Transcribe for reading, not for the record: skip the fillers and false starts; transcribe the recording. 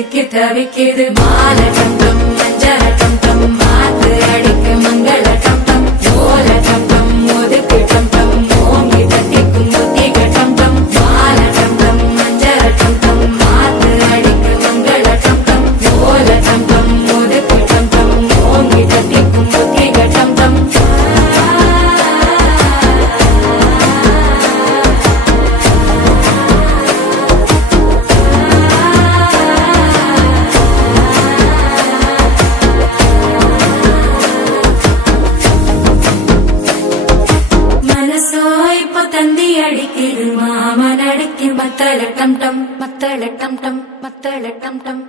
சிக்கி தவிக்குது மாலை டம் டம் மஞ்சள டம் டம் மாத்து அடிக்கு மங்கள டம் டம் ஓல டம் டம் ஒதுக்கு டம் டம் ஓங்கி தட்டிக்கும் புத்திக டம் டம் மாலை டம் டம் மஞ்சள டம் டம் மாத்து அடிக்கு மங்கள டம் டம் ஓல டம் டம் ஒதுக்கு டம் டம் ஓங்கி தட்டிக்கும் புத்திக டம் டம் தந்தி அடிக்குது மாமன் அடிக்கு மத்தள டம் டம் மத்தள டம் டம் மத்தள டம் டம்